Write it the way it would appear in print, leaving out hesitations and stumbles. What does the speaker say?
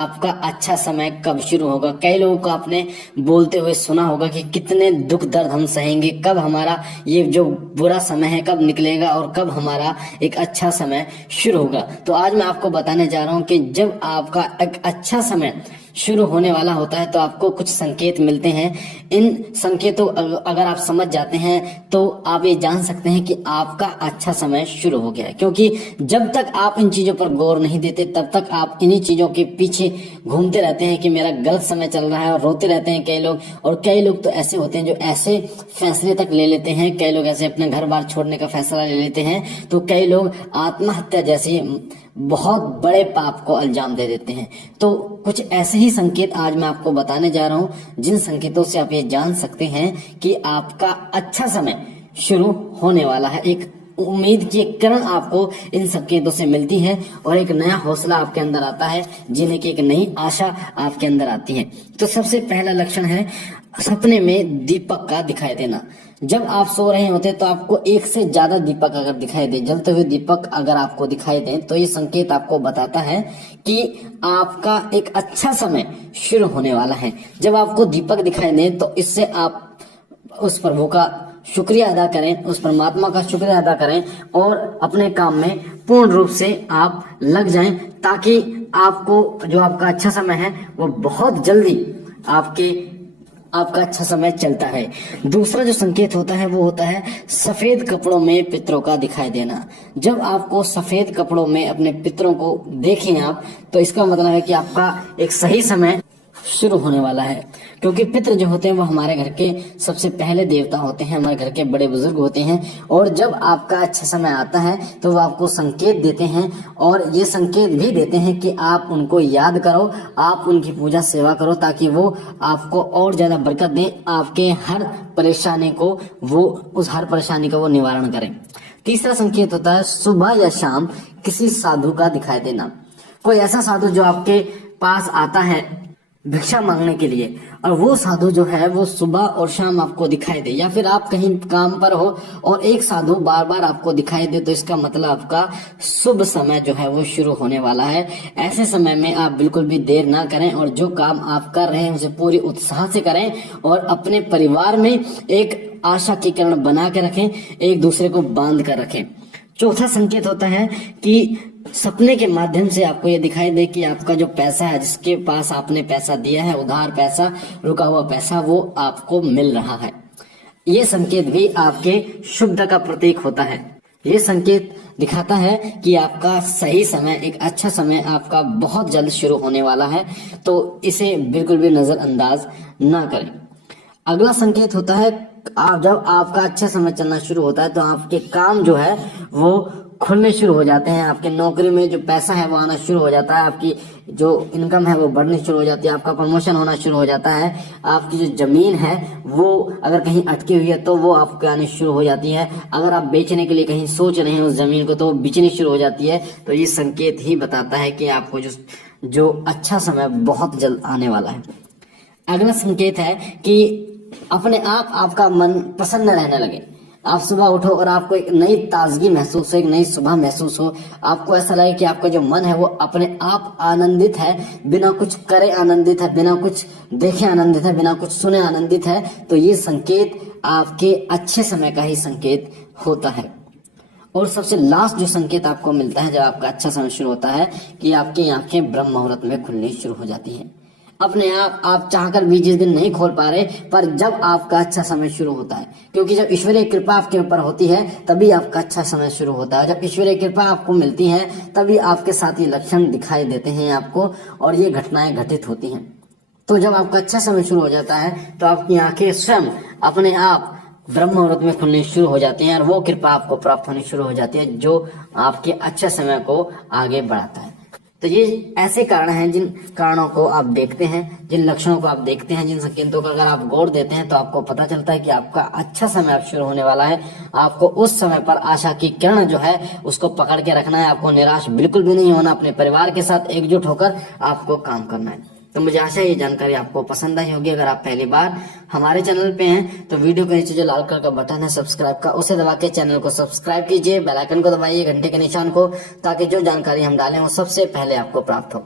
आपका अच्छा समय कब शुरू होगा। कई लोगों को आपने बोलते हुए सुना होगा कि कितने दुख दर्द हम सहेंगे, कब हमारा ये जो बुरा समय है कब निकलेगा और कब हमारा एक अच्छा समय शुरू होगा। तो आज मैं आपको बताने जा रहा हूं कि जब आपका एक अच्छा समय शुरू होने वाला होता है तो आपको कुछ संकेत मिलते हैं। इन संकेतों अगर आप समझ जाते हैं तो आप ये जान सकते हैं कि आपका अच्छा समय शुरू हो गया है, क्योंकि जब तक आप इन चीजों पर गौर नहीं देते तब तक आप इन्हीं चीजों के पीछे घूमते रहते हैं कि मेरा गलत समय चल रहा है और रोते रहते हैं कई लोग। और कई लोग तो ऐसे होते हैं जो ऐसे फैसले तक ले लेते हैं, कई लोग ऐसे अपने घर बार छोड़ने का फैसला ले लेते हैं, तो कई लोग आत्महत्या जैसे बहुत बड़े पाप को अंजाम दे देते हैं। तो कुछ ऐसे ही संकेत आज मैं आपको बताने जा रहा हूं जिन संकेतों से आप ये जान सकते हैं कि आपका अच्छा समय शुरू होने वाला है। एक उम्मीद की एक किरण आपको इन संकेतों से मिलती है और एक नया हौसला आपके अंदर आता है, जीने की एक नई आशा आपके अंदर आती है। तो सबसे पहला लक्षण है सपने में दीपक का दिखाई देना। जब आप सो रहे होते तो आपको एक से ज्यादा दीपक अगर दिखाई दे, जलते हुए दीपक अगर आपको दिखाई दे, तो ये संकेत आपको बताता है कि आपका एक अच्छा समय शुरू होने वाला है। जब आपको दीपक दिखाई दे तो इससे आप उस प्रभु का शुक्रिया अदा करें, उस परमात्मा का शुक्रिया अदा करें और अपने काम में पूर्ण रूप से आप लग जाएं, ताकि आपको जो आपका अच्छा समय है वो बहुत जल्दी आपका अच्छा समय चलता है। दूसरा जो संकेत होता है वो होता है सफेद कपड़ों में पितरों का दिखाई देना। जब आपको सफेद कपड़ों में अपने पितरों को देखें आप, तो इसका मतलब है कि आपका एक सही समय शुरू होने वाला है, क्योंकि पितृ जो होते हैं वो हमारे घर के सबसे पहले देवता होते हैं, हमारे घर के बड़े बुजुर्ग होते हैं। और जब आपका अच्छा समय आता है तो वो आपको संकेत देते हैं और ये संकेत भी देते हैं कि आप उनको याद करो, आप उनकी पूजा सेवा करो, ताकि वो आपको और ज्यादा बरकत दें, आपके हर परेशानी को वो निवारण करें। तीसरा संकेत होता है सुबह या शाम किसी साधु का दिखाई देना। कोई ऐसा साधु जो आपके पास आता है भिक्षा मांगने के लिए, और वो साधु जो है वो सुबह और शाम आपको दिखाई दे, या फिर आप कहीं काम पर हो और एक साधु बार बार आपको दिखाई दे, तो इसका मतलब आपका शुभ समय जो है वो शुरू होने वाला है। ऐसे समय में आप बिल्कुल भी देर ना करें और जो काम आप कर रहे हैं उसे पूरी उत्साह से करें और अपने परिवार में एक आशा की किरण बना के रखें, एक दूसरे को बांध कर रखें। चौथा संकेत होता है कि सपने के माध्यम से आपको ये दिखाई दे कि आपका जो पैसा है, जिसके पास आपने पैसा दिया है, उधार पैसा, रुका हुआ पैसा, वो आपको मिल रहा है। ये संकेत भी आपके शुभता का प्रतीक होता है। ये संकेत दिखाता है कि आपका सही समय, एक अच्छा समय आपका बहुत जल्द शुरू होने वाला है, तो इसे बिल्कुल भी नजरअंदाज ना करें। अगला संकेत होता है जब आपका अच्छा समय चलना शुरू होता है तो आपके काम जो है वो खुलने शुरू हो जाते हैं, आपके नौकरी में जो पैसा है वो आना शुरू हो जाता है, आपकी जो इनकम है वो बढ़नी शुरू हो जाती है, आपका प्रमोशन होना शुरू हो जाता है, आपकी जो जमीन है वो अगर कहीं अटकी हुई है तो वो आपको आनी शुरू हो जाती है, अगर आप बेचने के लिए कहीं सोच रहे हैं उस जमीन को तो वो बिचनी शुरू हो जाती है। तो ये संकेत ही बताता है कि आपको जो अच्छा समय बहुत जल्द आने वाला है। अगला संकेत है कि अपने आप आपका मन प्रसन्न रहने लगे। आप सुबह उठो और आपको एक नई ताजगी महसूस हो, एक नई सुबह महसूस हो, आपको ऐसा लगे कि आपका जो मन है वो अपने आप आनंदित है, बिना कुछ करे आनंदित है, बिना कुछ देखे आनंदित है, बिना कुछ सुने आनंदित है। तो ये संकेत आपके अच्छे समय का ही संकेत होता है। और सबसे लास्ट जो संकेत आपको मिलता है जब आपका अच्छा समय शुरू होता है कि आपकी आंखें ब्रह्म मुहूर्त में खुलनी शुरू हो जाती है। अपने आप चाहकर भी जिस दिन नहीं खोल पा रहे, पर जब आपका अच्छा समय शुरू होता है, क्योंकि जब ईश्वरीय कृपा आपके ऊपर होती है तभी आपका अच्छा समय शुरू होता है। जब ईश्वरीय कृपा आपको मिलती है तभी आपके साथ ये लक्षण दिखाई देते हैं आपको और ये घटनाएं घटित होती हैं। तो जब आपका अच्छा समय शुरू हो जाता है तो आपकी आंखें स्वयं अपने आप ब्रह्म मुहूर्त में खुलनी शुरू हो जाती हैं और वो कृपा आपको प्राप्त होनी शुरू हो जाती है जो आपके अच्छे समय को आगे बढ़ाता है। तो ये ऐसे कारण हैं जिन कारणों को आप देखते हैं, जिन लक्षणों को आप देखते हैं, जिन संकेतों का अगर आप गौर देते हैं तो आपको पता चलता है कि आपका अच्छा समय अब शुरू होने वाला है। आपको उस समय पर आशा की किरण जो है उसको पकड़ के रखना है, आपको निराश बिल्कुल भी नहीं होना, अपने परिवार के साथ एकजुट होकर आपको काम करना है। तो मुझे आशा है ये जानकारी आपको पसंद आई होगी। अगर आप पहली बार हमारे चैनल पे हैं तो वीडियो के नीचे जो लाल कलर का बटन है सब्सक्राइब का, उसे दबा के चैनल को सब्सक्राइब कीजिए, बेल आइकन को दबाइए, घंटे के निशान को, ताकि जो जानकारी हम डालें वो सबसे पहले आपको प्राप्त हो।